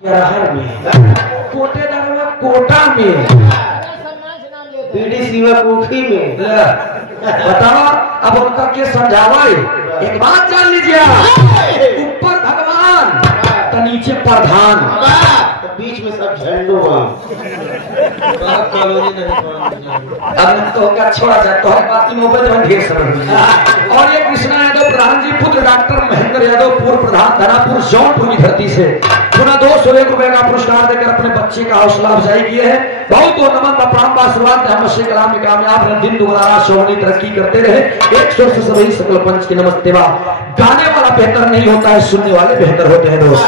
कोटे दारवा कोटा में पीडी सीवा कुखी में बताओ। अब उनका क्या समझावा है? एक बात जान लीजिए, ऊपर भगवान तो नीचे प्रधान, बीच में सब झंडू। अब तो क्या छोड़ा जाए तो बात मोबाइल में ढेर समझ। और ये कृष्णा यादव प्रधान जी पुत्र डॉक्टर महेंद्र यादव पूर्व प्रधान धनापुर जौनपुर की धरती से पुनः 200 रुपए का पुरस्कार देकर अपने बच्चे का हौसला अफजाई किए हैं। बहुत बहुत नमन का प्राण आशीर्वाद है। अवश्य कलाम में कामयाब रहे, दिन दुगना शोभनी तरक्की करते रहे। एक स्वर से सभी सकल पंच की नमस्ते। गाने वाला बेहतर नहीं होता है, सुनने वाले बेहतर होते हैं दोस्त।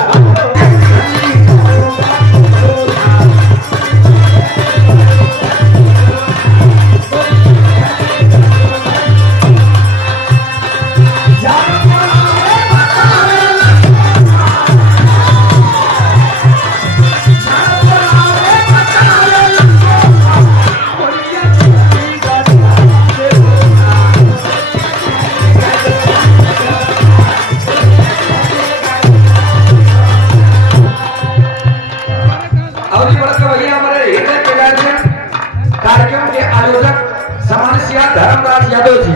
धर्मराज यादव जी,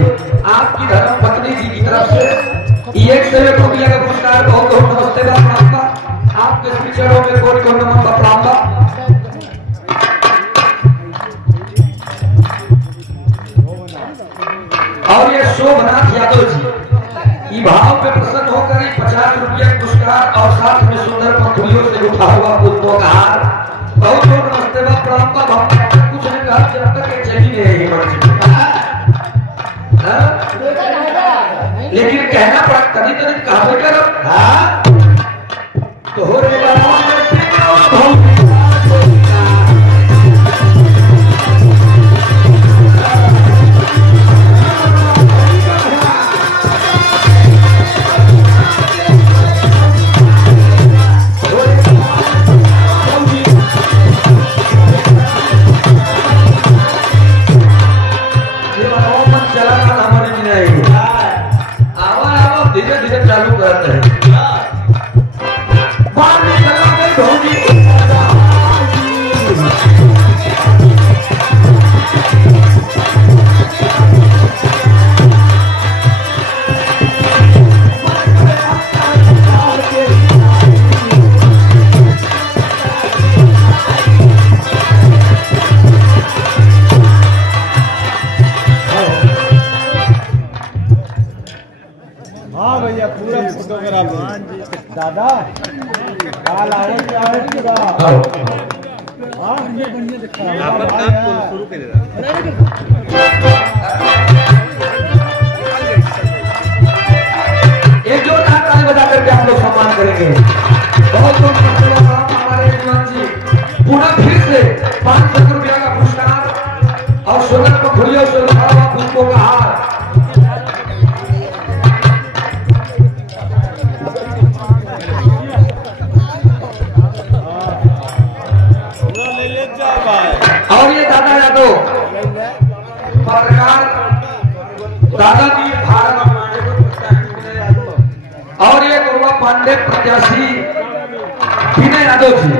आपकी धर्म पत्नी जी की तरफ से 1 रुपया का पुरस्कार बहुत बहुत नमस्ते बा। आपके पिछड़ों में कोटि कोटि नमन बा प्रणाम। और ये शोभनाथ यादव जी भाव पे प्रसन्न होकर 50 रुपया पुरस्कार और साथ में सुंदर पंखुड़ियों से उठा हुआ पुष्पों का हार। बहुत बहुत नमस्ते बा प्रणाम। कुछ नहीं कहा जब तक ये चली नहीं रही मंच में, लेकिन कहना पड़ा तभी तभी कहा कर तो हो रहेगा। धीरे धीरे चालू करते हैं। हाँ भैया पूरा फोटोग्राफ दादा काल आवत के बाद हाँ बढ़िया दिखा आप काम शुरू कर दे। एक जोरदार ताली बजा करके हम लोग सम्मान करेंगे। बहुत बहुत हमारे विद्वान जी पूरा फिर से 500 रुपया का पुरस्कार और सोनल पंखुड़ियों से उठा हुआ पुष्पों का हार। और ये दादा यादव पत्रकार दादाजी भारत और ये गुरुआ पांडे प्रत्याशी विनय यादव जी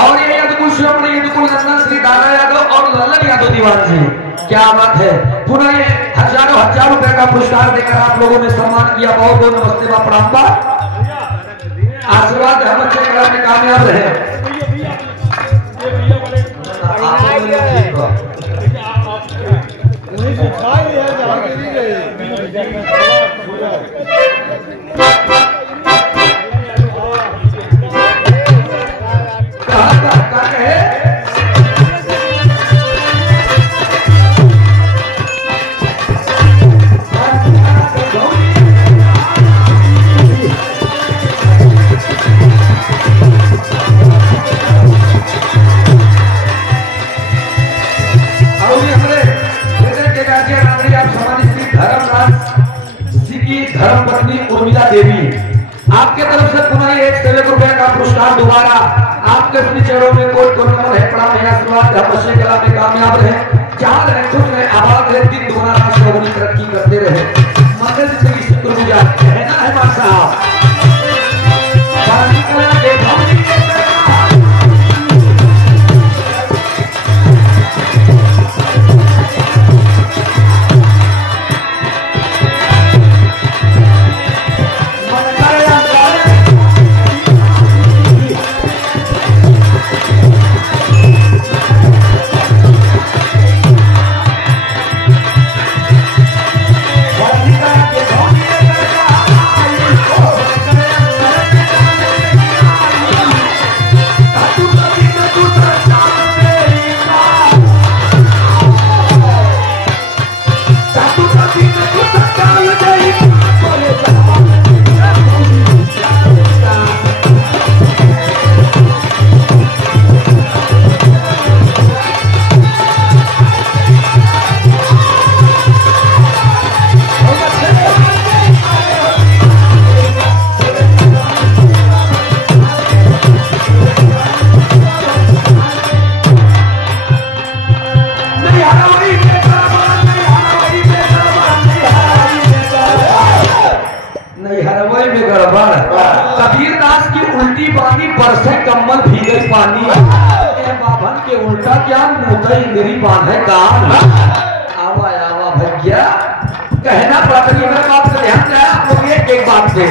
और ये यदुकुल शिरोमणि यदुकुल नंदन श्री दादा यादव और ललन यादव दीवान जी। क्या बात है। पुनः ये हजार रुपए का पुरस्कार देकर आप लोगों ने सम्मान किया। बहुत बहुत नमस्ते बा प्रणाम। आशीर्वाद हम अच्छे कला में कामयाब रहे। धर्मपत्नी उर्मिला देवी, आपके तरफ से पुनः 1 रुपया का पुरस्कार दोबारा आपके श्री चरणों में कोट को नमन है प्रणाम है। आशीर्वाद हम कला में कामयाब रहे, जहां रहे खुश रहे, आबाद रहे, दिन दुगना शोभनी तरक्की करते रहे। मंदिर शुक्रगुजार कहना है मां साहब कबीरदास की उल्टी बानी बरसे कम्बल भीगे पानी बाभन के उल्टा क्या मुंह इंगरी बांधे कान आवा आवा भैया कहना पड़ता नहीं मेरे बात से ध्यान जाए आप लोग एक बात पे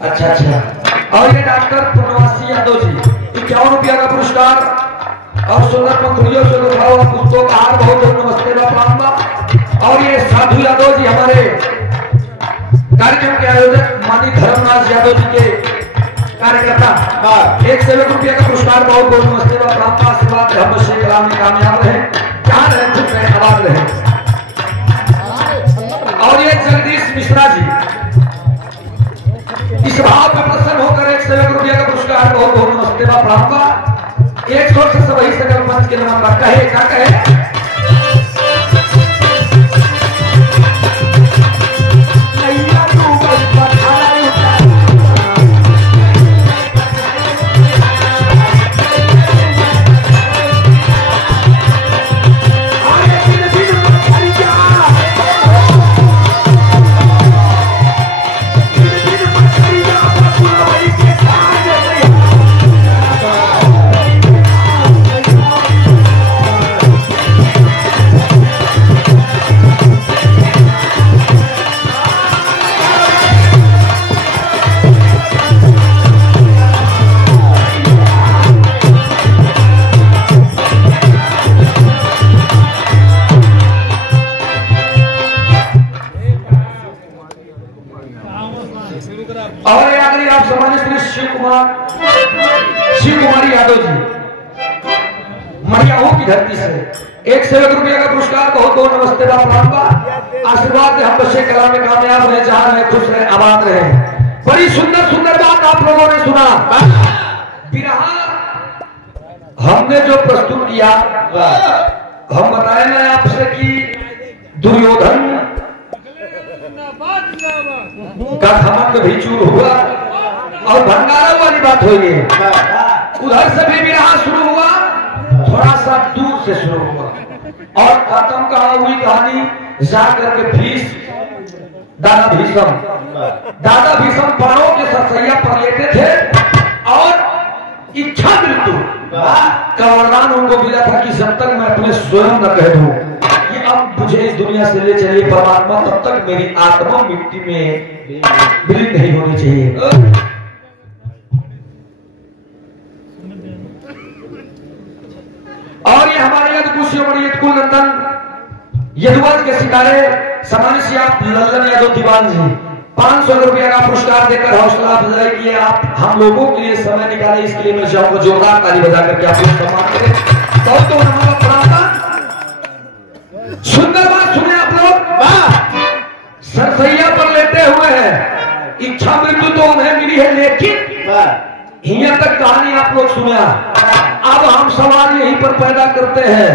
अच्छा अच्छा। और ये डॉक्टर पूर्णवासी यादव जी 51 रुपया का पुरस्कार और सुंदर पंखुड़ियों से पुस्तकों का हार बहुत बहुत नमस्ते बा। और ये साधु यादव जी हमारे कार्यक्रम के आयोजक मानी धर्मराज यादव जी के कार्यकर्ता 1 रुपया का पुरस्कार बहुत बहुत नमस्ते बा। आशीर्वाद हम में कामयाब रहे जहाँ रहे खुद रहे आबाद रहे। और ये जगदीश मिश्रा जी इस भाव में प्रसन्न होकर 1 रुपया का पुरस्कार बहुत बहुत नमस्ते बा पढ़ाऊंगा। 100 से सभी सकल मंच के नाम का कहे क्या कहे और आखिरी आप सम्मानित श्री शिव कुमारी यादव जी मरियाओं की धरती से 1 रुपया का पुरस्कार बहुत बहुत नमस्ते बाबा। आशीर्वाद हम बच्चे कला में कामयाब रहे जहां रहे खुश रहे आबाद रहे। बड़ी सुंदर सुंदर बात आप लोगों ने सुना। बिरहा हमने जो प्रस्तुत किया हम बताए ना आपसे कि दुर्योधन का घमंड भी चूर हुआ और भंडारा वाली बात हुई है। उधर से भी बिरहा शुरू हुआ थोड़ा सा दूर से शुरू हुआ और खत्म कहा हुई कहानी जाकर के भीष दादा भीषम पारों के ससैया पर लेते थे और इच्छा मृत्यु का वरदान उनको मिला था कि जब तक मैं अपने स्वयं न कह दूं कि अब मुझे इस दुनिया से ले चलिए परमात्मा तब तक मेरी आत्मा मिट्टी में विलीन नहीं होनी चाहिए। और ये हमारे यदकुल नंदन यदुवंश के सितारे सामान्य से आप लल्लन यादव दीवान जी 500 रुपया का पुरस्कार देकर हौसला अफजाई किए। आप हम लोगों के लिए समय निकाले, इसके लिए मैं चाहूंगा जोरदार ताली बजा करके आप लोग सम्मान करें। बहुत तो सुंदर बात सुने आप लोग। सरसैया पर लेटे हुए हैं, इच्छा मृत्यु तो उन्हें मिली है, लेकिन यहाँ तक कहानी आप लोग सुना। अब हम सवाल यहीं पर पैदा करते हैं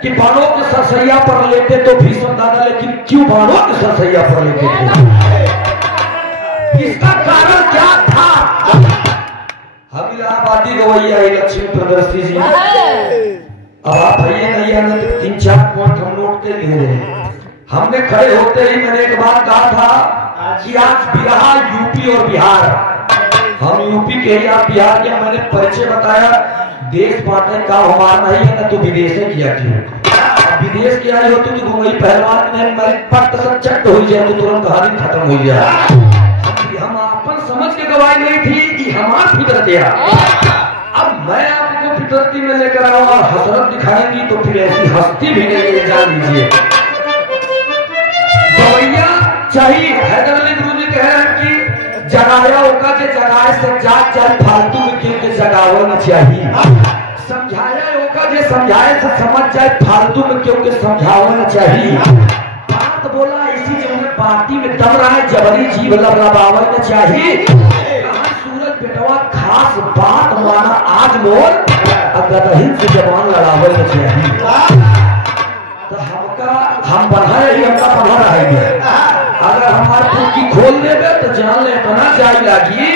कि बाणों के सरसैया पर लेते तो भीष्म दादा, लेकिन क्यों बाणों के सरसैया पर लेते थे? इसका कारण क्या था? हम इलाहाबादी गवैया लक्ष्मी प्रदर्शी जी, अब आप भैया भैया ने 3-4 पॉइंट हम नोट के लिए रहे। हमने खड़े होते ही मैंने एक बात कहा था कि आज बिहार, यूपी और बिहार, हम यूपी के या बिहार के, मैंने परिचय बताया। देश बांटने का हमारा नहीं है ना, तो विदेश किया विदेश के आए हो तो घुमई पहलवान में पट चट हो जाए तो तुरंत कहानी खत्म हो जाए। हम अपन समझ के गवाही नहीं थी कि हमारा फितरत है। अब मैं आपको फितरती में लेकर आऊं और हसरत दिखाएंगी तो फिर ऐसी हस्ती भी नहीं है, जान लीजिए। गवैया चाहिए, हैदर अली गुरु जी कह रहे हैं कि जगाया होगा जे जगाए से जाग जाए, फालतू में क्यों जगावना चाहिए। समझाया होगा जे समझाए से समझ जाए, फालतू में क्यों समझावना चाहिए। बात बोला इसी जो में पार्टी में दम रहा है, जबरी जीव लबलबावना चाहिए। कहा सूरज बेटवा खास बात माना आज मोर, अगर से जवान लड़ावना चाहिए। तो हम बढ़ाए ही हमका बढ़ा रहेंगे। अगर हमारे पुरकी खोल देवे तो जान ले बना जाए लगी,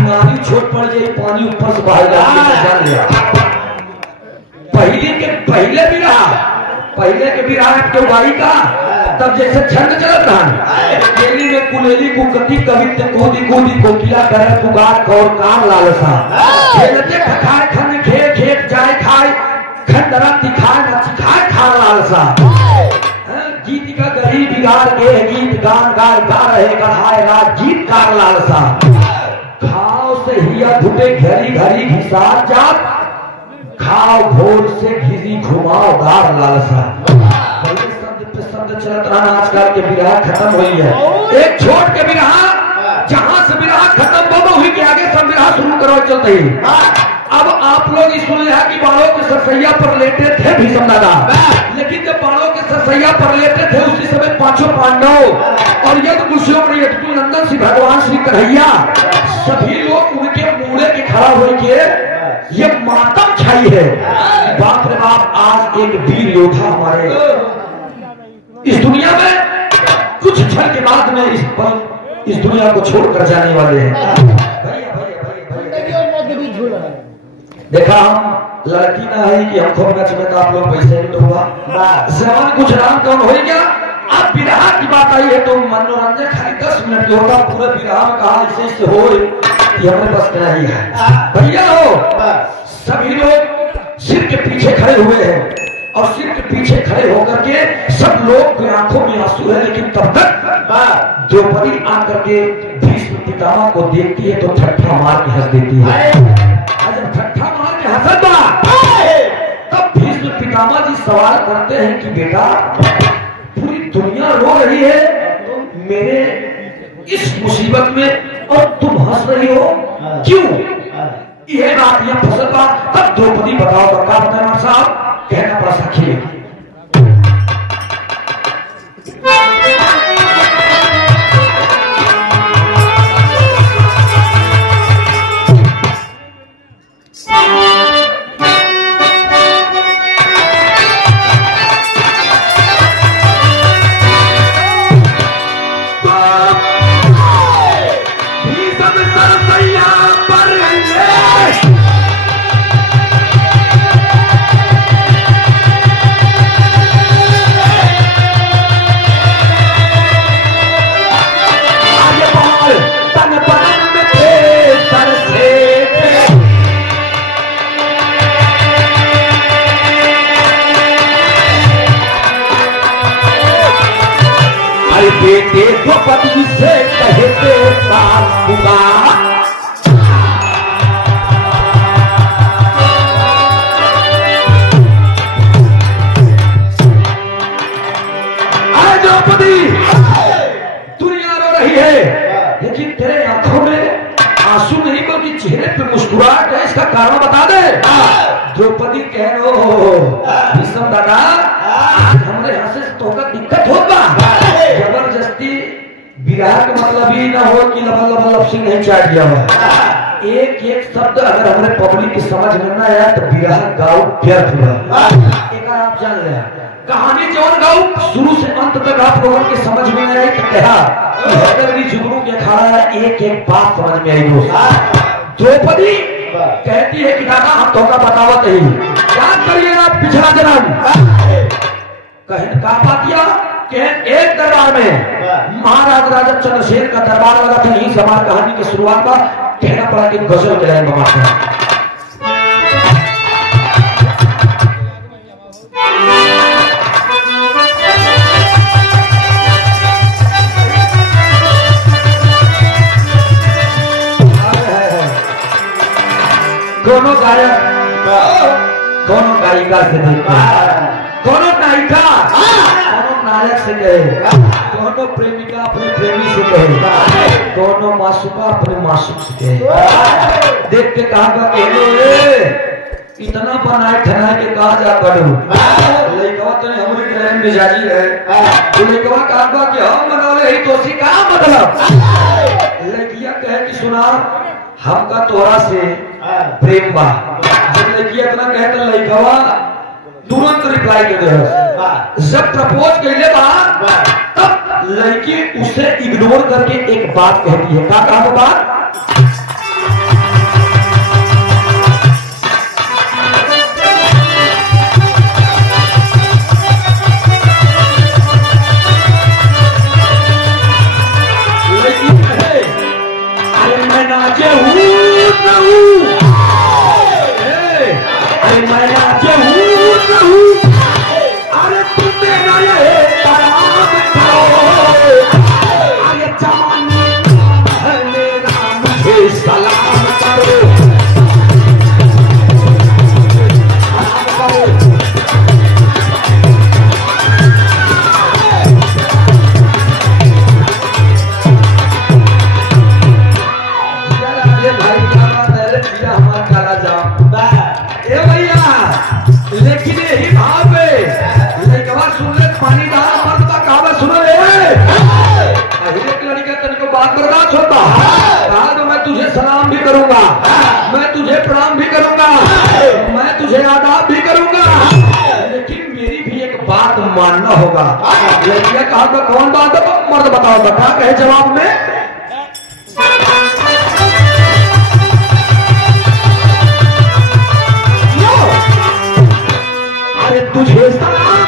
नानी छोट पड़ जाए, पानी ऊपर से बह जान लिया। पहले के बिरहा के गाई का तब जैसे छंद चलत रहा, केली में कुलेली कुकती कवित्य कूदी कूदी कोकिला करे पुकार कौर काम लालसा, खेलते खखाए खन खे खेत जाए खाए खंडरा दिखाए न चिखाए खा लालसा। गीत का गरी बिगाड़ के गीत गान गाय गा रहे गढ़ाएगा गीत कार लालसा। खाओ से हिया धुटे घरी घरी घिसार जात, खाओ भोर से घिरी घुमाओ गार लालसा। शब्द चलत रहा, आजकल के बिरहा खत्म हुई है। एक छोट के बिरहा जहां से बिरहा खत्म दोनों हुई के आगे सब बिरहा शुरू करो चलते ही। अब आप लोग सुन लिया कि बाणों के सरसैया पर लेटे थे भीष्म दादा, लेकिन जब बाणों के सरसैया पर लेटे थे उसी समय 5 पांडव और यद कुशोक नंदन श्री भगवान श्री कन्हैया सभी लोग उनके मूड़े के खड़ा हो के ये मातम छाई है। बाप रे बाप, आज एक वीर योद्धा हमारे इस दुनिया में कुछ क्षण के बाद में इस दुनिया को छोड़कर जाने वाले हैं। देखा हम लड़की ना है कि हमको नच में आप लोग पैसे नहीं हुआ जवान कुछ राम कौन हो गया। अब बिरहा की बात आई है तो मनोरंजन खाली 10 मिनट के होगा, पूरे बिरहा में कहा ऐसे हो कि हमें बस नहीं है। भैया हो सभी लोग सिर के पीछे खड़े हुए हैं और सिर के पीछे खड़े होकर के सब लोग की आंखों में आंसू है, लेकिन तब तक द्रौपदी आकर के भीष्म पितामह को देखती है तो ठट्ठा मार के हंस देती है। जब ठट्ठा मार के हंसत तब भीष्म पितामह जी सवाल करते हैं कि बेटा पूरी दुनिया रो रही है मेरे इस मुसीबत में और तुम हंस रही हो क्यों? यह बात यह फसल का तब द्रौपदी बताओ तो क्या बताए साहब, कहना पड़ा साखी बेटे द्रौपदी से कहते सासुगा द्रौपदी लेकिन तेरे आंखों में आंसू नहीं बल्कि चेहरे पे मुस्कुराहट है, इसका कारण बता दे। द्रौपदी कह रो भीष्म दादा हमारे यहाँ से तो का दिक्कत होगा, जबरदस्ती विराह का मतलब ही ना हो कि लबल लबल लपसी नहीं चाट दिया हुआ। एक एक शब्द अगर हमारे पब्लिक की समझ में ना आया तो विराह गाओ व्यर्थ हुआ। एक आप जान ले कहानी जोन गाओ शुरू से अंत तक आप लोगों के समझ में नहीं आई तो कहा जुगनू के खाना एक एक बात समझ में आई। द्रौपदी कहती है कि दादा हम तो का बतावत ही याद करिए आप पिछड़ा जन्म कहीं का पातिया के एक दरबार में महाराज राजा चंद्रसेन का दरबार लगा था। यही समान कहानी की शुरुआत का कहना पड़ा कि गजल के मामा दोनों गायक दोनों गायिका से दोनों नायिका दोनों नायक से कहे, दोनों प्रेमिका अपने प्रेमी से कहे, दोनों मासूका अपने मासूक से कहे। देख के कहा इतना बनाए ठहरा के कहा जा करूं लड़का तो हमारे ग्रह मिजाजी है लड़का कहा कि हम बना ले तो सी का मतलब लड़किया कहे कि सुना हमका तोरा से प्रेम बा। जब लड़किया इतना कहता लड़का तुरंत रिप्लाई कर दे। जब प्रपोज कैले बा तब लड़की उसे इग्नोर करके एक बात कहती है। क्या कहा बात? अरे तुम मेरा ये तराम करो, अरे जवानी है मेरा मुझे सलाम करो। ये भाई क्या बात है रे भैया हमारा काला जाम ए भैया लेकिन यही भाव पे लड़का सुन ले पानी डाल मर्द का कहावत सुनो रे अहिरे की लड़की तेरे को बात बर्दाश्त होता कहा तो मैं तुझे सलाम भी करूंगा, मैं तुझे प्रणाम भी करूंगा, मैं तुझे आदाब भी करूंगा, लेकिन मेरी भी एक बात मानना होगा। लड़कियां कहा तो कौन बात है मर्द बताओ बता कहे जवाब में अरे तुझे सलाम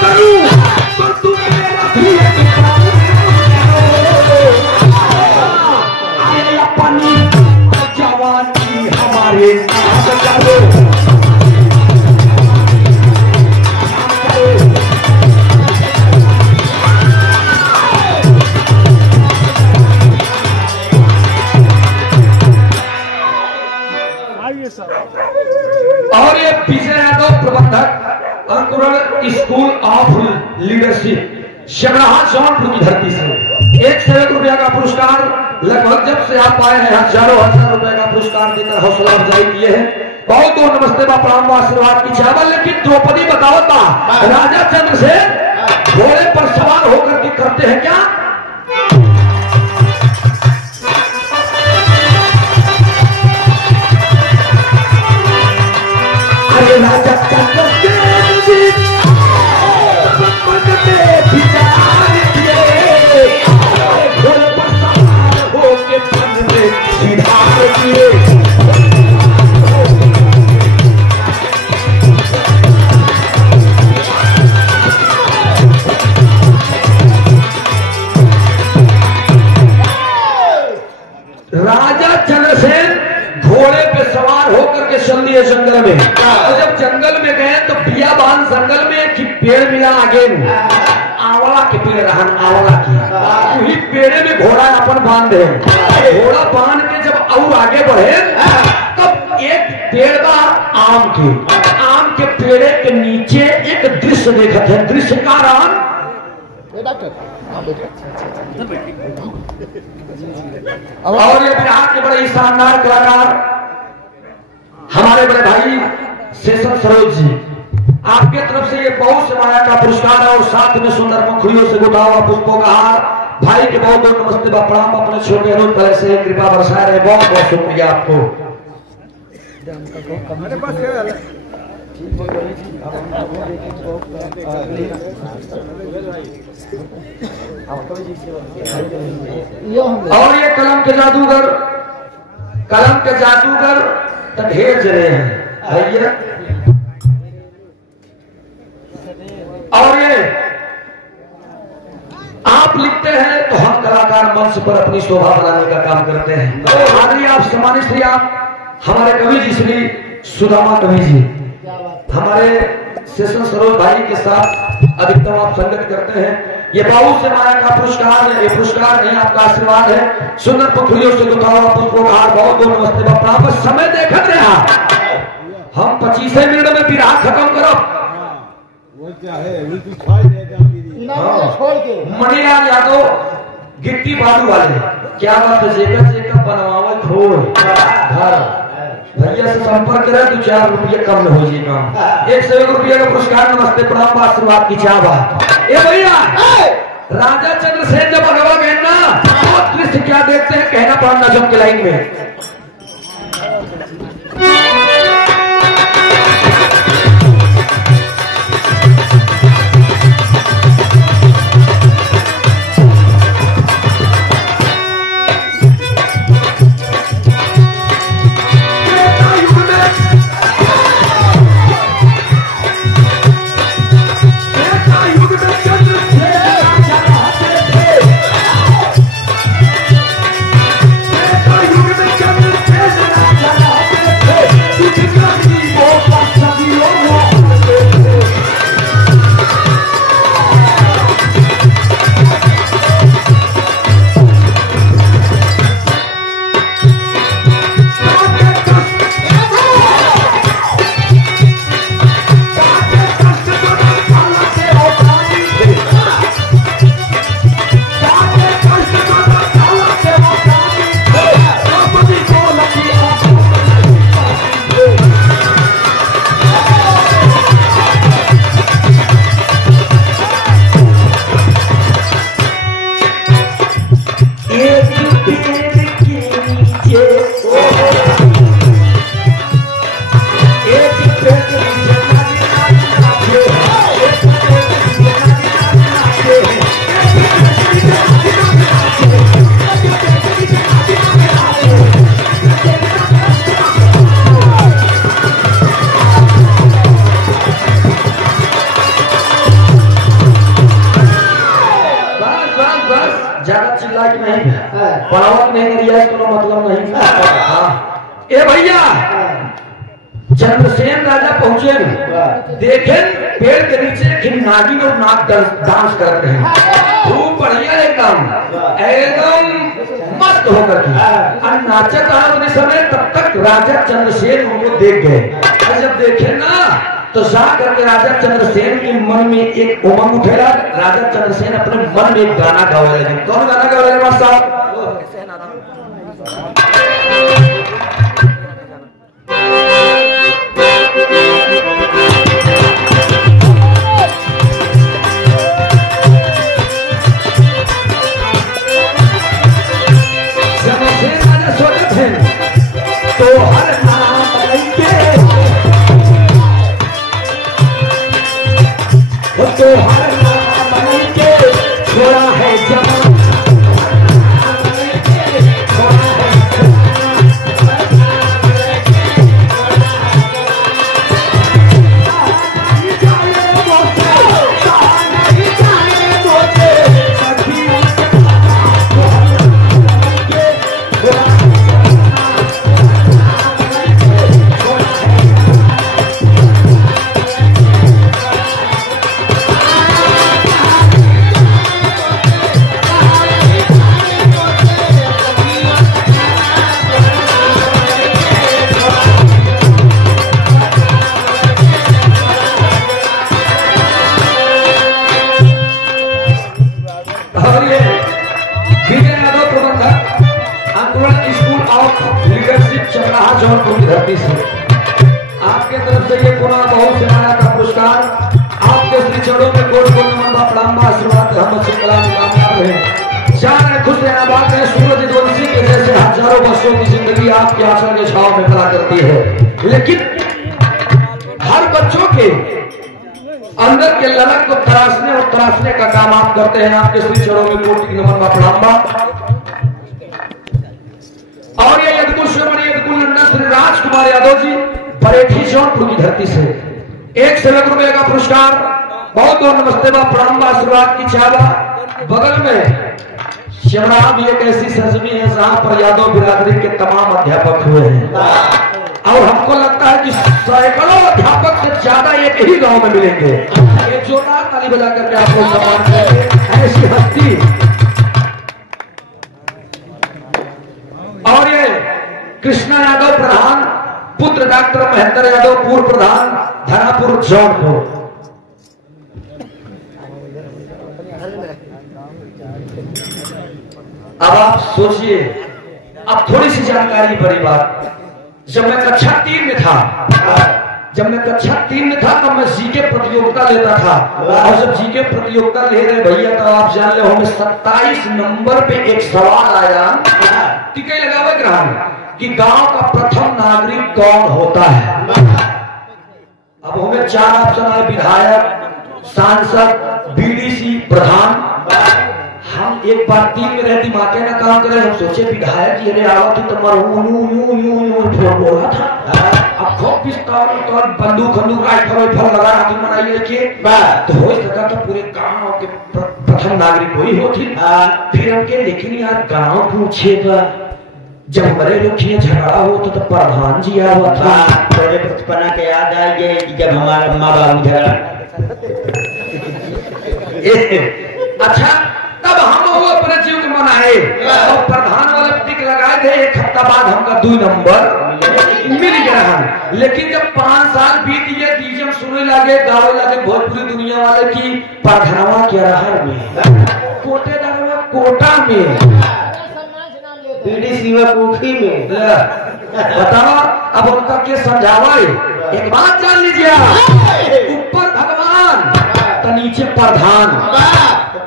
करूं तो तू मेरा भी अरे अपनी जवानी हमारे नाम करो। और ये विजय यादव प्रबंधक अंकुरण स्कूल ऑफ लीडरशिप शगड़ाहा जौनपुर की धरती से 1 से 1 रुपया का पुरस्कार लगभग जब से आप आए हैं हजारों हजार रुपए का पुरस्कार देकर हौसला अफजाई किए हैं। बहुत बहुत नमस्ते बा प्रणाम आशीर्वाद की चावल। लेकिन द्रौपदी बतावत बा राजा चंद्रसेन घोड़े पर सवार होकर के करते हैं क्या? अरे राजा चंद्रसेन जी घोड़े पर सवार होके फन में सिधार किए। राजा चंद्रसेन घोड़े पे सवार होकर के चल दिए जंगल में। और जब जंगल में गए तो बियाबान जंगल में कि पेड़ मिला आगे आंवला के पेड़ रहन आंवला की वही पेड़े में घोड़ा अपन बांध दे। घोड़ा बांध के जब और आगे बढ़े तब एक पेड़ बा आम के पेड़े के नीचे एक दृश्य देखते हैं। दृश्य का राम और ये बिहार के बड़े शानदार कलाकार हमारे बड़े भाई शेषन सरोज जी, आपके तरफ से ये बहुत से माया का पुरस्कार है और साथ में सुंदर पंखुड़ियों से गुथा हुआ पुष्पों का हार। भाई के बहुत बहुत नमस्ते व प्रणाम। अपने छोटे अनुरोध पहले से कृपा बरसाए रहे। बहुत बहुत शुक्रिया आपको। और ये कलम के जादूगर तो ढेर जरे हैं भैया। और ये आप लिखते हैं तो हम कलाकार मंच पर अपनी शोभा बनाने का काम करते हैं। तो आदरणीय आप सम्मानित श्री आप हमारे कवि जी श्री सुदामा कवि जी, हमारे शेषन सरोज भाई के साथ अधिकतम आप संगत करते हैं। ये बहुत से माया का पुरस्कार है, ये पुरस्कार नहीं आपका आशीर्वाद है। सुंदर पुत्रियों से गुथा हुआ पुष्पों का हार। बहुत बहुत नमस्ते व प्रणाम। समय देखते हैं हम 25 मिनट में विराह खत्म करो। वो क्या है छोड़ के मणिलाल यादव गिट्टी बालू वाले, क्या बात है, जेकर बनवावत हो घर भैया से संपर्क करें तो 4 रुपये कम में हो जाएगा। 101 रुपये का पुरस्कार। नमस्ते प्रणाम आशीर्वाद की चाह बात। ए भैया राजा चंद्रसेन जब अगवा गए ना तो दृश्य क्या देखते हैं कहना पड़ना जब के लाइन में। ए भैया चंद्रसेन राजा पहुंचे, देखें पेड़ के नीचे नागिन और नाग डांस करते हैं। खूब बढ़िया एकदम मस्त होकर नाचत आने समय तब तक राजा चंद्रसेन उनको देख गए। और जब देखे ना तो जा करके राजा चंद्रसेन के मन में एक उमंग उठेगा। राजा चंद्रसेन अपने मन में एक गाना गावे लगे। कौन गाना गावे लगे साहब? तो हर नाम लेके तो हर नाम लेके थोड़ा है जमा, थोड़ा है और ये विजय यादव प्रबंधक अंकुरण स्कूल ऑफ लीडरशिप चल रहा जौनपुर की धरती से आपके तरफ से ये पुनः बहुत सेनाया का पुरस्कार आपके श्री चरणों में कोट कोट नमन प्रणाम आशीर्वाद हम अच्छे कला में कामयाब रहे जान खुश रहना बात है सूरज ज्योतिषी के जैसे हजारों वर्षों की जिंदगी आपके आंचल के छाव में भला करती है लेकिन हर बच्चों के अंदर के ललक को तराशने और तराशने का काम आप करते हैं आपके श्री चरणों में कोटि नमन प्रणाम और ये यदकुल श्रीमणी यदकुल नंदा श्री राजकुमार यादव जी बरेठी जौनपुर की धरती से 1 रुपए का पुरस्कार बहुत बहुत नमस्ते बा प्रणाम आशीर्वाद की चावा बगल में शिवराम एक ऐसी सरजमी है जहां पर यादव बिरादरी के तमाम अध्यापक हुए हैं और हमको लगता है कि सैकड़ों अध्यापक से ज्यादा एक ही गांव में मिलेंगे ये जोरदार ताली बजा करके आप लोग सम्मान करेंगे ऐसी हस्ती और ये कृष्णा यादव प्रधान पुत्र डॉक्टर महेंद्र यादव पूर्व प्रधान धनापुर जौनपुर अब आप सोचिए अब थोड़ी सी जानकारी बड़ी बात जब मैं कक्षा 3 में था तब मैं जीके प्रतियोगिता लेता था और जब जीके प्रतियोगिता ले रहे भैया तो आप जान लो हमें 27 नंबर पे एक सवाल आया टिके लगावे ग्रहण कि गांव का प्रथम नागरिक कौन होता है अब हमें 4 ऑप्शन आए विधायक सांसद बीडीसी प्रधान हम एक बार 3 में रहती माके ना काम करे हम सोचे विधायक जी रे आवत तो मर बोला था अब खूब पिस्तौल और बंदूक राइफल लगा हाथ में बनाई लेके तो हो सका तो पूरे गांव के प्रथम नागरिक वही होती फिर हमके लेकिन यार गांव पूछेगा जब हमारे लोग झगड़ा हो तो प्रधान जी आया हुआ था थोड़े बचपना के याद आ गए कि जब हमारा माँ बाबू झगड़ा अच्छा तब हम वो अपने जीव को मनाए और प्रधान वाले टिक लगाए थे 1 हफ्ता बाद हमका 2 नंबर मिल गया लेकिन जब 5 साल बीत गए डीजम सुनने लगे गावे लगे भोजपुरी दुनिया वाले की प्रधानवा के रहर में कोटेदारवा कोटा में पीडीसी में कुखी में बताओ अब उनका क्या समझावा एक बात जान लीजिए ऊपर भगवान तो नीचे प्रधान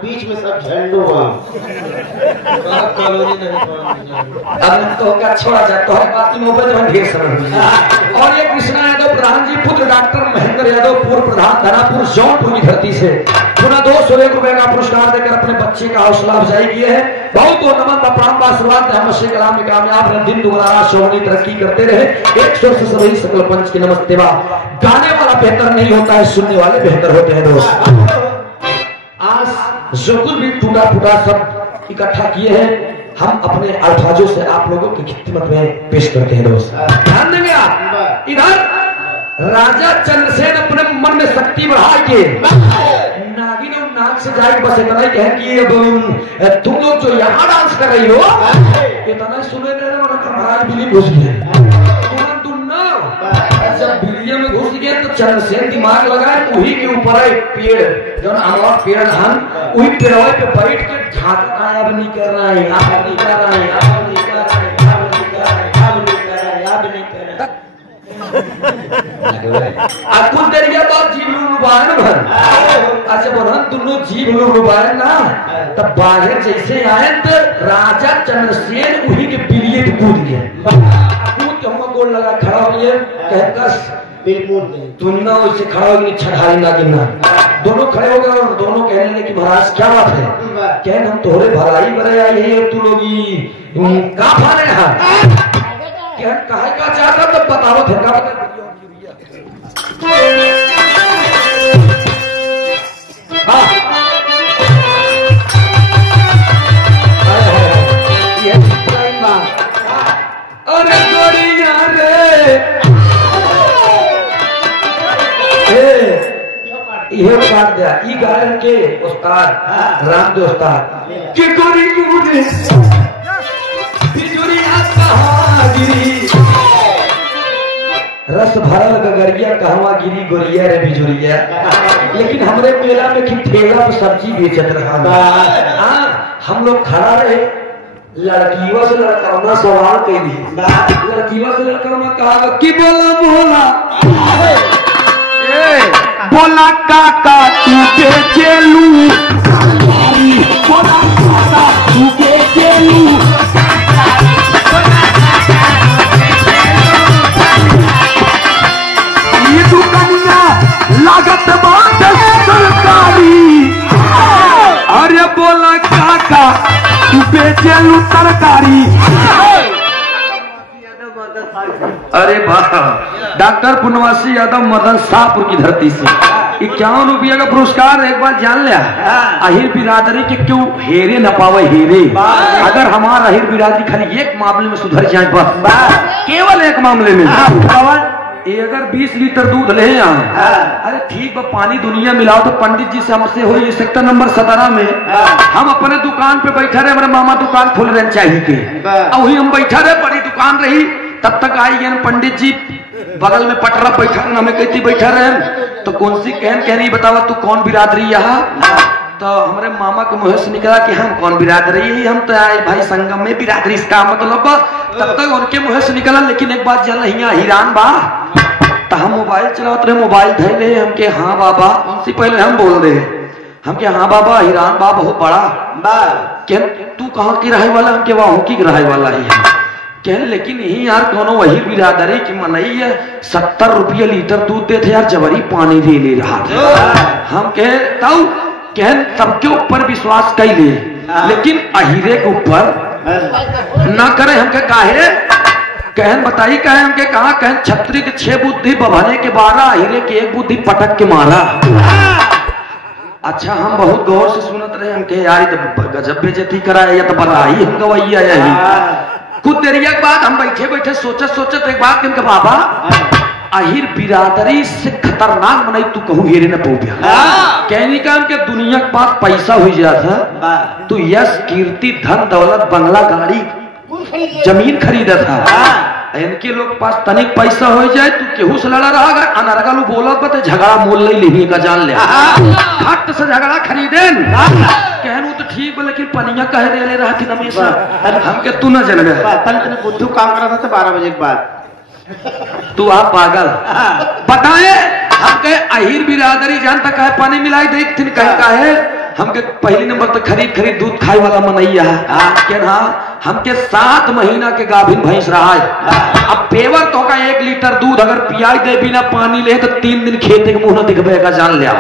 बीच में सब झंडू अब तो क्या छोड़ा जाए तो है बात की मोहब्बत में ढेर समय और ये कृष्णा यादव प्रधान जी पुत्र डॉक्टर महेंद्र यादव पूर्व प्रधान धनापुर जौनपुर की धरती से पुनः 201 रुपए का पुरस्कार देकर अपने बच्चे का हौसला अफजाई किए हैं बहुत बहुत नमन प्रणाम आशीर्वाद हम अच्छे कलाम में कामयाब रहे दिन दोबारा शोभनी तरक्की करते रहे एक स्वर से सभी सकल पंच की नमस्ते बा गाने वाला बेहतर नहीं होता है सुनने वाले बेहतर होते हैं दोस्त आज जो कुछ भी टूटा फूटा सब इकट्ठा किए हैं हम अपने अल्फाजों से आप लोगों की खिदमत में पेश करते हैं दोस्त ध्यान देंगे आप इधर राजा चंद्रसेन अपने मन में शक्ति बढ़ा के नागिन और नाग से जाए बस इतना ही कहे कि अब तुम लोग जो यहाँ डांस कर रही हो इतना सुने महाराज बिल्ली घुस गए जब बिल्लियों में घुस गए तो चंद्रसेन दिमाग लगाए वही के ऊपर एक पेड़ जो हमारा पेड़ धान वही पेड़ों पे बैठ के झांक अब नहीं कर रहा है अब नहीं कर रहा है अब नहीं कर रहा है अब नहीं कर रहा है अब नहीं कर रहा है अब नहीं कर रहा है कुछ देर के बाद जीव लुबान भर अच्छा बोलन दोनों जीव लुबान ना तब बाहर जैसे आए तो राजा चंद्रसेन वही के बिल्ली पे कूद गए कूद के हम गोल लगा खड़ा हो गए कहता तुमने उसे खड़ा हो गई छठाई ना गिनना दोनों खड़े हो गए और दोनों कहने लगे कि महाराज क्या बात है कहने हम तोहरे भलाई करे आई है तू लोग कहाँ फाने हैं कहे का चाहता तो बताओ थे का अरे गोरिया रे ये काट दिया ई गायन के उस्ताद रामदेव उस्ताद कि गोरी गोरी बिजुरिया कहागिरी रस भरल गगरिया कहवा गिरी गोरिया रे बिजुरिया लेकिन हमरे मेला में कि ठेला पे सब्जी बेचत रहा हम लोग खड़ा रहे, लड़कीवा से लड़का सवाल कैली, लड़कीवा से लड़का कहा कि बोला बोला बोला काका तू बेचेलू, बोला काका तू बेचेलू, ये दुकानिया लागत बात सरकारी, अरे बोला काका तू बेचेलू तरकारी। अरे वाह, डॉक्टर पुनवासी यादव मदन शाहपुर की धरती से 51 रुपया का पुरस्कार एक बार जान लिया। अहिर बिरादरी के क्यों हेरे न पावे हेरे, अगर हमारा अहिर बिरादरी खाली एक मामले में सुधर जाए, बस केवल एक मामले में, ये अगर 20 लीटर दूध ले यहाँ, अरे ठीक है पानी दुनिया मिलाओ तो पंडित जी से हमसे हो, ये सेक्टर नंबर 17 में हम अपने दुकान पे बैठे रहे, हमारे मामा दुकान खोल रहे चाहिए के, और वही हम बैठे रहे, बड़ी दुकान रही, तब तक आई गए पंडित जी बगल में पटरा बैठा, हमें कहती बैठा रहे, तो कौन सी कहनी बतावा तू कौन बिरादरी यहाँ, तो हमारे मामा के मुंह से निकला कि हम कौन बिरादरी, हम तो आए भाई संगम में बिरादरी इसका मतलब, तब तक उनके मुंह से निकला, लेकिन एक बात जल रही हिरान बा, तो हम मोबाइल चलाते रहे, मोबाइल धर ले, हम के हाँ बाबा, उनसे पहले हम बोल रहे, हम के हाँ बाबा हिरान बा बहुत बड़ा क्या तू कहाँ की रहे वाला, हम के वहां की रहे वाला है कह, लेकिन यही यार कोनो वही बिरादरी की मनई है, 70 रुपये लीटर दूध देते यार, जबरी पानी दे ले रहा था, हम कहे कह सबके ऊपर विश्वास कर ले, लेकिन अहिरे के ऊपर ना करे, हमके काहे कहन बताई कहे, हमके कहा कहन छत्री के 6 बुद्धि बभाने के 12, अहिरे के 1 बुद्धि पटक के मारा। अच्छा हम बहुत गौर से सुनत रहे, हमके यार तो गजब बेइज्जती कराए, या तो बड़ाई हम गवैया यही। कुछ देरिया के बाद हम बैठे बैठे सोचत एक बात के बाबा, अहिर बिरादरी से खतरनाक बनाई तू कहूँ हेरे न पो गया, कहने का के दुनिया के पास पैसा हो जाता, तू यश कीर्ति धन दौलत बंगला गाड़ी जमीन खरीदा था, इनके लोग पास तनिक पैसा हो जाए तू केहू से लड़ा रहा, अनरगा लो बोला बता झगड़ा मोल ले का जान ले, खट से झगड़ा खरीदे कहनू तो ठीक है, लेकिन पनिया कह रहे रहा कि हमेशा हमके तू न जन गए, बुद्धू काम कर रहा था 12 बजे के बाद, तू आप पागल बताए, हम कहे अहिर बिरादरी जानता कहे पानी मिलाई देख तीन कहे का है, हमके पहली नंबर तो खरीद दूध खाए वाला मनैया है, हमके 7 महीना के गाभिन भैंस रहा है, अब पेवर तो का 1 लीटर दूध अगर पियाई दे बिना पानी ले तो 3 दिन खेते के मुंह न दिखबे का जान लिया,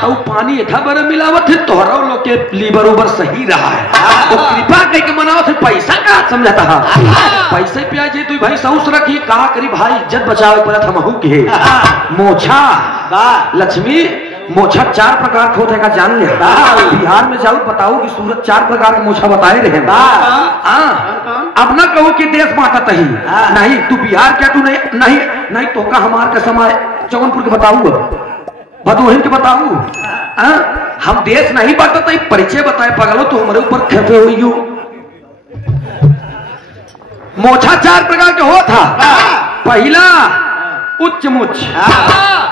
तो पानी एथा बड़े मिलावत है, तोहरा लोग के लीवर उबर सही रहा है, तो कृपा कह के मनाओ थे, पैसा का समझाता है, पैसे पिया जी तू भाई सऊस रखी कहा करी भाई इज्जत बचावे पड़ा हमहू के, मोछा लक्ष्मी मोछा 4 प्रकार के होते का जान ले, बिहार में जाऊ बताऊ कि सूरत 4 प्रकार के मोछा बताए रहे, अब ना कहो कि देश माता तही नहीं, तू बिहार क्या तू नहीं तो का हमार का समय जौनपुर के बताऊ, भदोही के बताऊ, हम देश नहीं बताते, परिचय बताए पगलो तो हमारे ऊपर खेपे हुई हो, मोछा 4 प्रकार के हो था, पहला उच्च मुच्छ,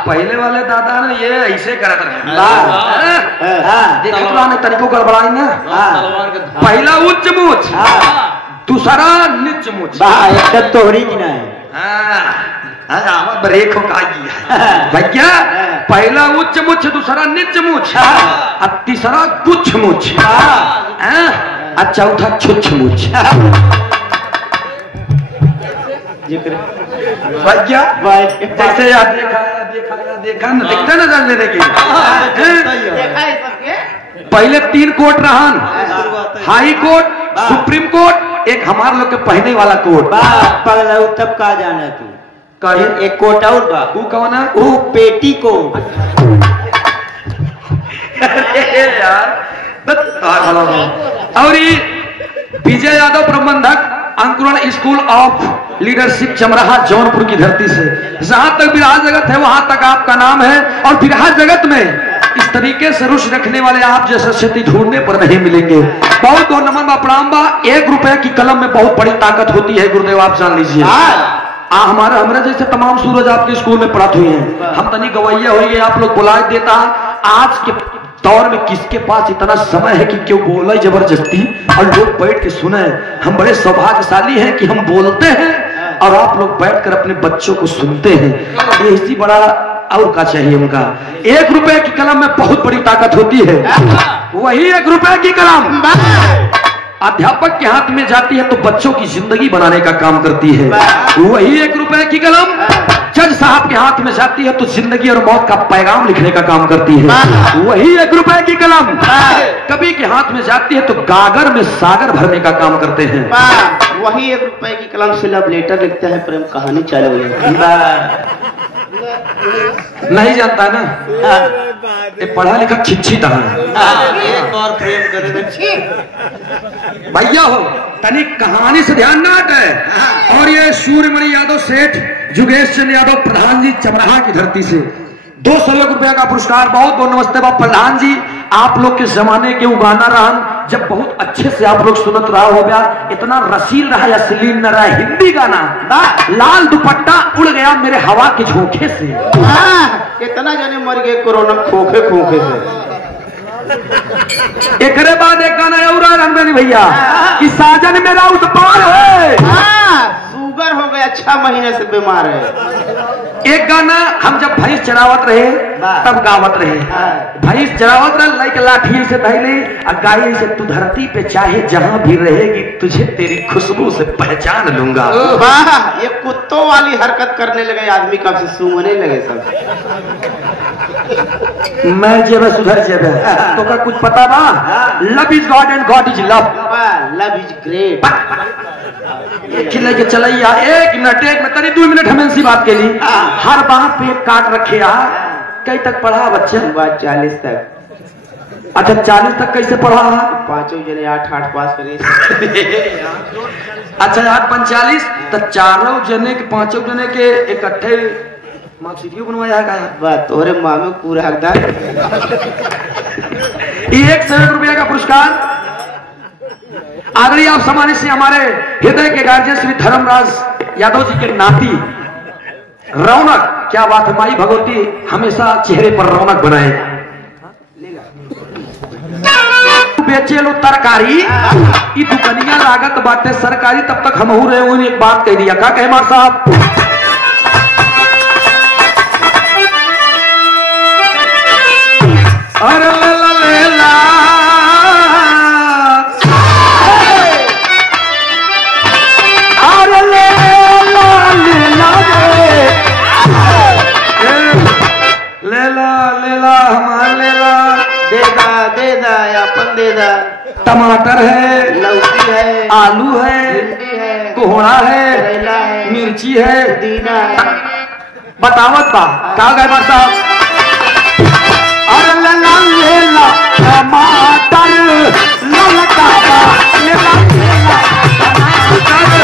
पहले वाले दादा ने ये ऐसे करत रहे, देखा ने तरीको गड़बड़ाई ना, पहला उच्च मुच्छ, दूसरा नीच मुच्छ, एकदम तोहरी की ना ब्रेक हो भैया, पहला उच्च मुच्छ, दूसरा नीच मुच्छ, और तीसरा कुछ मुच्छ, और चौथा छुच्छ मुच्छ, भैया जैसे यार देखा न दिखता न जान लेने के, पहले 3 कोर्ट रहन, हाई कोर्ट, सुप्रीम कोर्ट, एक हमारे लोग के पहने वाला कोर्ट, पगला तब का जाना तू कहे एक कोर्ट और बा, वो कौन है, वो पेटी कोर्ट, यार और विजय यादव प्रबंधक अंकुरण स्कूल ऑफ लीडरशिप चमराहा जौनपुर की धरती से, जहां तक विराह जगत है वहां तक आपका नाम है, और विराह जगत में इस तरीके से रुचि रखने वाले आप जैसे स्थिति ढूंढने पर नहीं मिलेंगे। बहुत बहुत नमन प्रणाम बा। 1 रुपए की कलम में बहुत बड़ी ताकत होती है, गुरुदेव आप जान लीजिए। हमारे जैसे तमाम सूरज आपके स्कूल में पढ़ाते हुए हैं, हम तनी गवैया हुई है, आप लोग बुलाए देता आज के दौर में किसके पास इतना समय है कि क्यों बोले जबरदस्ती और लोग बैठ के सुने। हम बड़े सौभाग्यशाली हैं कि हम बोलते हैं और आप लोग बैठकर अपने बच्चों को सुनते हैं। ये इसी बड़ा और का चाहिए उनका। 1 रुपए की कलम में बहुत बड़ी ताकत होती है। वही 1 रुपए की कलम अध्यापक के हाथ में जाती है तो बच्चों की जिंदगी बनाने का काम करती है। वही 1 रुपए की कलम जज साहब के हाथ में जाती है तो जिंदगी और मौत का पैगाम लिखने का काम करती है। वही 1 रुपए की कलम कवि के हाथ में जाती है तो गागर में सागर भरने का काम करते हैं। वही 1 रुपए की कलम से लव लेटर लिखता है, प्रेम कहानी चालू हो जाती है। नहीं जानता ना, ये पढ़ा लिखा छिछित है। एक और प्रेम करे भैया हो तनिक कहानी से ध्यान ना हटे। और ये सूर्यमणि यादव सेठ जुगेश चंद्र यादव प्रधान जी चमराहा की धरती से 200 रुपया का पुरस्कार। बहुत बहुत नमस्ते बाप प्रधान जी। आप लोग के जमाने के उगाना रहन जब बहुत अच्छे से आप लोग सुनत रहा हो गया, इतना रसील रहा या सलील न रहा। हिंदी गाना लाल दुपट्टा उड़ गया मेरे हवा के झोंके से। कितना जाने मर गए कोरोना खोखे खोखे से। एक बाद एक गाना और रंगनी भैया कि साजन मेरा उत्पाद है। शुगर हो गया 6 महीने से बीमार है। एक गाना हम जब भैंस चरावत रहे तब गावत रहे। भैंस चरावत रहे लाइक लाठी से धैले और गाय से तू धरती पे चाहे जहां भी रहेगी तुझे तेरी खुशबू से पहचान लूंगा। वाह, ये कुत्तों वाली हरकत करने लगे आदमी, कब से सूंघने लगे सब। मैं जेब सुधर जेब तो का कुछ पता बा। Love is God and God is love. Love is great. खिले के चलैया 1 मिनट में तरी 2 मिनट हमें सी बात के लिए हर बात पे काट रखे। कई तक पढ़ा बच्चे? 40 तक। अच्छा 40 तक कैसे पढ़ा? पांचों जने 8 पास करे। अच्छा 8 5 40 तो चारों जने के 5 जने के इकट्ठे मार्कशीट बनवाया गया। तोरे मामे पूरा हकदार। 100 रुपया का पुरस्कार। आदरणीय आप समाने से हमारे हृदय के गार्जियन श्री धर्मराज यादव जी के नाती रौनक। क्या बात है, माई भगवती हमेशा चेहरे पर रौनक बनाए। बेचे लो तरकारी ई दुकनिया लागत बातें सरकारी, तब तक हम हो रहे हो। एक बात कह दिया का कहे मार साहब। अरे लेला लेला अरे लेला लेला लेला लेला हमार लेला। दे दा अपन दे दा। टमाटर है, लौकी है, आलू है, भिंडी है, कोहड़ा है, करेला है, मिर्ची है, पुदीना है। बतावत बा का गए बार साहब। अरे लेला लेला टमाटर ललका बा लेला लेला टमाटर।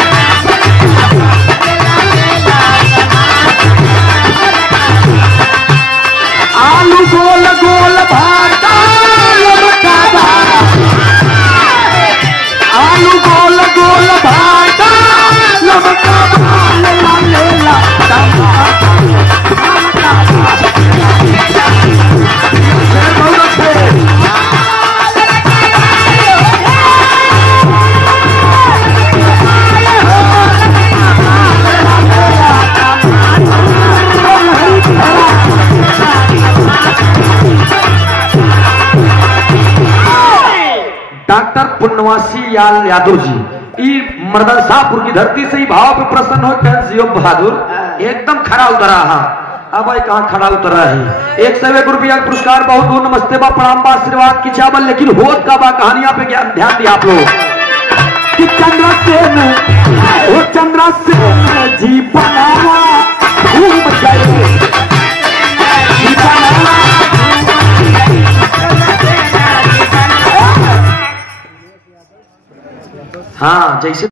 आलू गोल गोल भाटा ललका बा। आलू गोल गोल भाटा ललका बा लेला लेला टमाटर ललका बा। डॉक्टर पुण्यवासी लाल यादव जी मर्दन शाहपुर की धरती से ही भाव पे प्रसन्न हो जियो बहादुर एकदम खड़ा उतरा। अब कहाँ खड़ा उतरा है। 101 रुपया पुरस्कार। बहुत बहुत नमस्ते बा, प्रणाम बा, आशीर्वाद की चावल। लेकिन होत का बा कहानियां पे ध्यान दिया आप लोग कि चंद्रसेन जी बनावा घूम गए। हाँ जैसे